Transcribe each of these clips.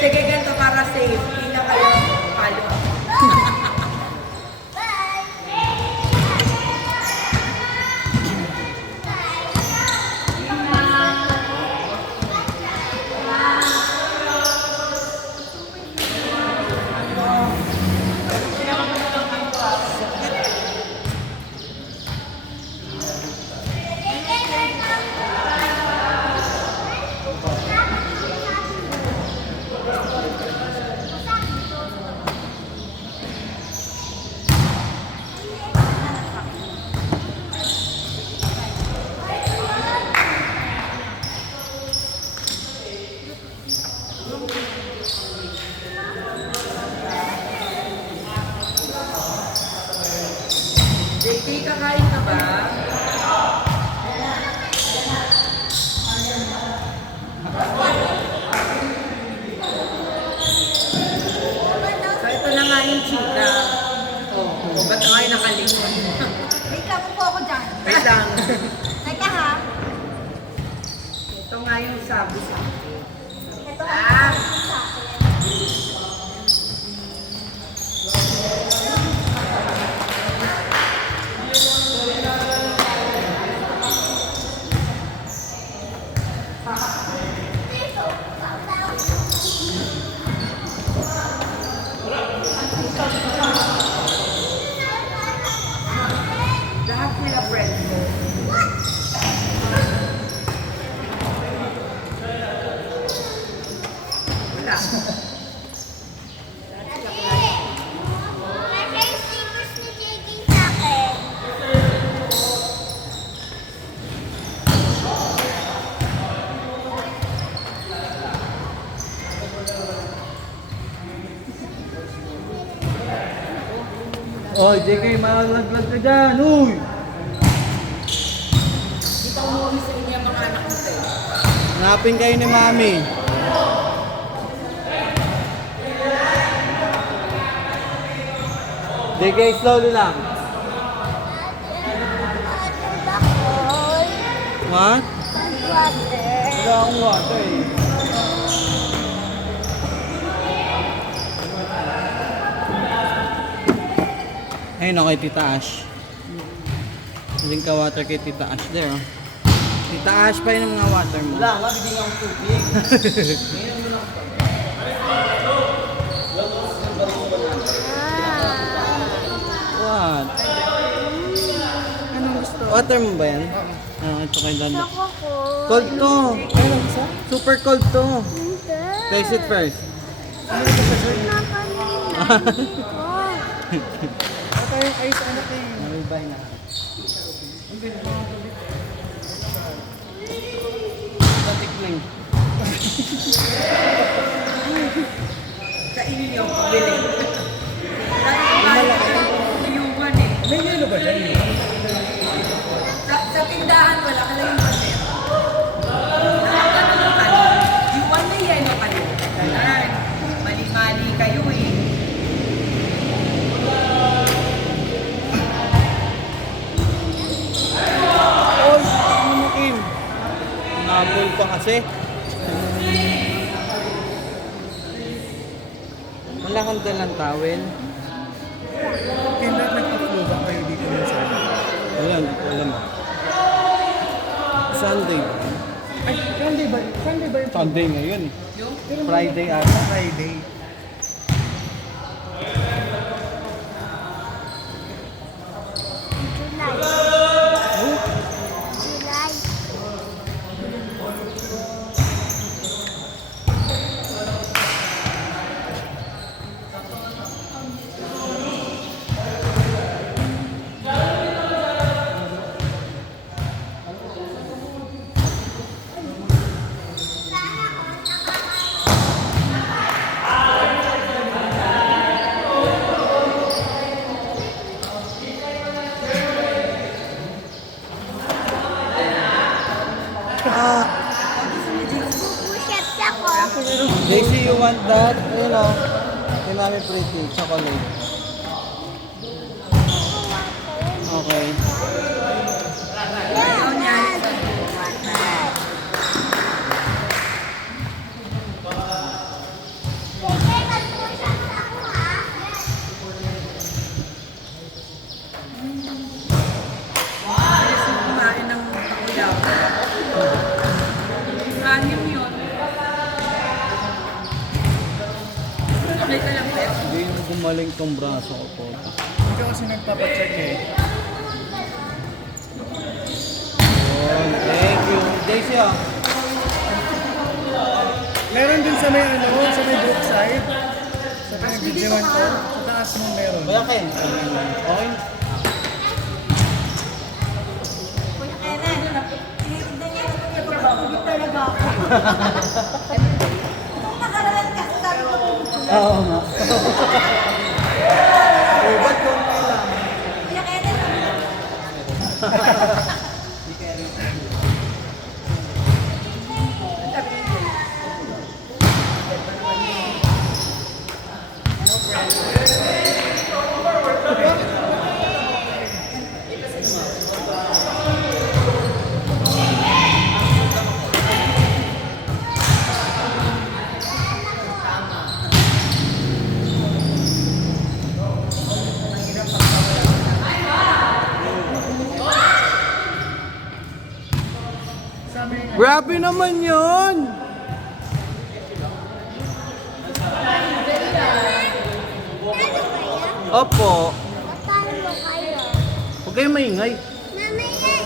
Sige, ganito para safe. Hindi na kayo follow up. JP, kakain ka ba? So, ito na nga yung chika. Oh, ba't nga yung nakalikot? Wait lang, upo ako dyan. Wait lang. Teka ha. Ito nga yung sabi sa akin. Ito ang sa akin. Lahat nila friend ko. Wala. Nasa yung stickers ni JJ sa akin. Oy, JK, malaglag ka dyan, uy! Hindi pa umuwi sa inyo ang mga anak mo tayo. Hanapin kayo ni Mami. JK, slowly lang. What? Wala akong water eh. Ayun ako kay Tita Ash. Huling ka water kay Tita Ash there, oh. Tita Ash pa yun ang mga water mo. Wala nga, bibigyan akong tubig. What? Anong gusto? Water mo ba yan? Ah, ito kay Lalo. Ako ko. Cold to. Super cold to. Hindi. Taste it first. Naribay na. Patikling. Kainin niyo ang pabili. Dahil tuyuan eh. May yelo ba dyan? Sa tindahan wala ka lang yung paset. Nakakano yung kanin. Yung one na yelo ka lang. Ganan. Mali-mali kayo eh. Oy! Ano mo, Kim? Nabol pa kasi. Wala kang dalang towel. Kaya nagpa-flow ba kayo dito minsan? Wala, hindi ko alam. Sunday. Ay, Sunday ba? Sunday ba yung Sunday ngayon eh. Yung Friday ata. Friday? July. Push-ups ako. JC, you want that? Ayun o. Kinami pretty. Chocolate. Okay. ayaw niya. May ka lang, Beth. Hindi na gumaling tong braso ko po. Hindi ka kasi nagpapacheck eh. Yun, thank you. Daisy ah. Meron din sa may ano, sa may both side. Sa pinag-videoan ko. Sa taas mo meron. Kuya Ken. Okay. Kuya Kenneth, tinitignan niya naman yung trabaho ko talaga ako. Nung nakaraan kasi sabi ko, Oo nga. Oh, ba't kung kailan? Kuya Kenneth, Grabe naman yun! Opo. patalo kayo. Huwag kayong maingay. Mamaya,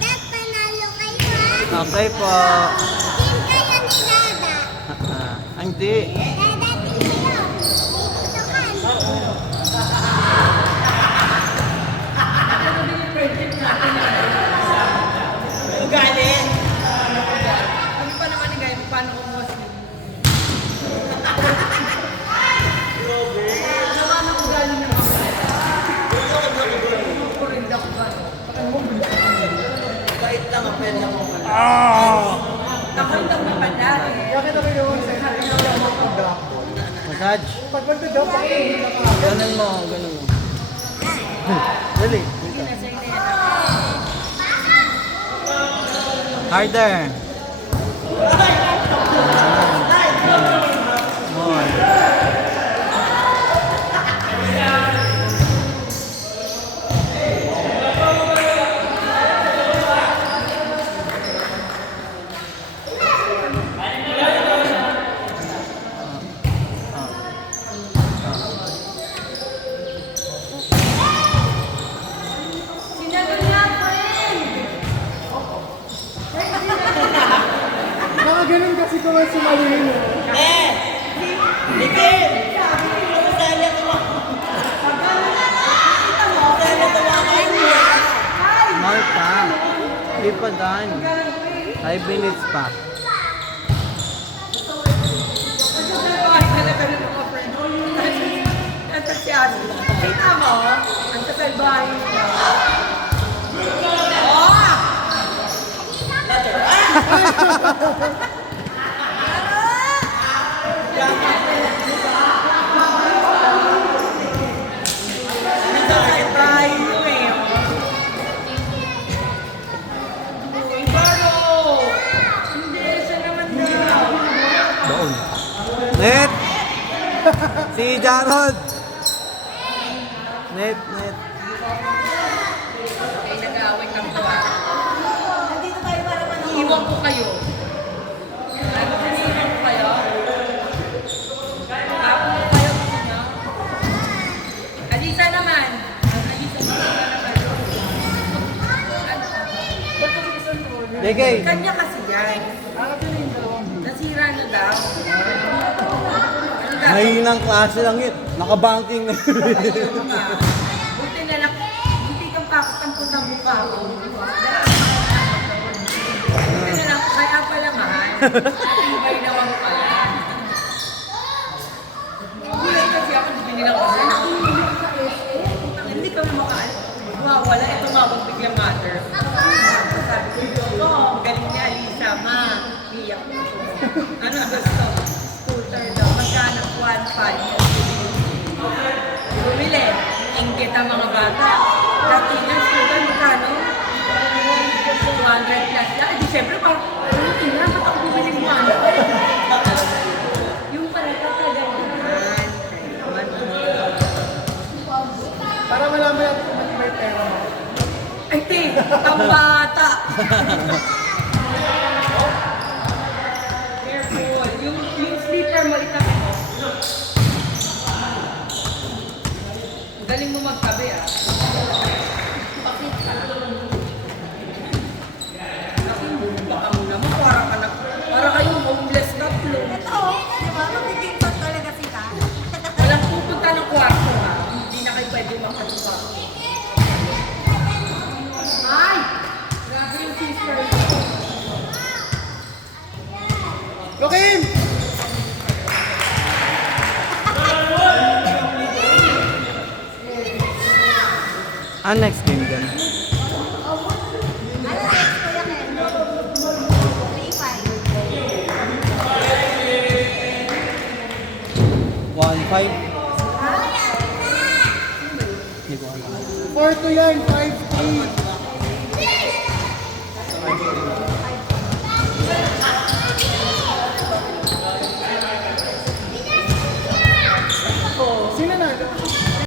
Dad, panalo kayo ha. Okay po. Team kayo ni Dada. Hindi. Dada, team kayo. Dito ka. Ugali. Ano pa naman ni Guy? Paano kung Muslim? Naman ang ugali ng mga kurinda ko ba? Bait lang ang pwede mo pala. Nakundang na pala eh. Kaya kita ko yun sa inyo mo pag Massage. Pag magdadaw pa kayo, hindi na ka. Ganun mo, ganun mo. Dali. Sige na siya hindi. Harder. More. Sinagot niya, friend! Nakaganon kasi ko man sumaluhin mo. More pa. Hindi pa done. 5 minutes pa. Ay, talaga na mga friend. Ang tasyado. Kita mo? Ang kasalbahin niya. Oh! Kasalbahin niyo eh. Baro! Hindi, siya naman daw. Doon. Net! Si Jarod! Net, net. Ay, nag-aaway kami ba? Nandito tayo para manood. Iwan ko kayo. Ano ko iwan ko kayo? Tapos ko kayo gusto niyo? Alisa naman. Alisa naman. Deke! Kanya kasi yan. Nasira na daw. Ano daw? Mahinang klase lang yun. Nakabanking na yun. Buti na lang. Hindi kang pakatampon ng mukha ko. Buti na lang. Kaya pala mahal. Ibay naman pala. Gulat kasi ako. Binilang ko siya. Hindi kami makaalis. Wala. Ito mabang biglang mother. Sabi ko, oh, galing ni Alisa, ma. Iyak ko. Ano gusto? Scooter daw. Magkano? 1.5. Bumili. Inggit ang mga bata. Dati na, scooter, magkano? 200 plus. Di syempre, parang, ano tingnan, ba't ako bumili mo ano? Yung pala katagalan. Para malaman natin kung may pera mo. Ay, te, ang bata. Careful. Yung sleeper mo, Galing mo magtabi ah. Naku, baka mo naman. Para kayong homeless tatlo. Ito, di ba? Magpipintot talaga sila. Walang pupunta ng kwarto ha. Hindi na kayo pwede makatuwa. Ay! Grabe yung sister. Joaquin! Next game dyan. Ano next, Kuya Ken? 3-5. 1-5. Hindi ko alam. 4-2 yan, 5-3.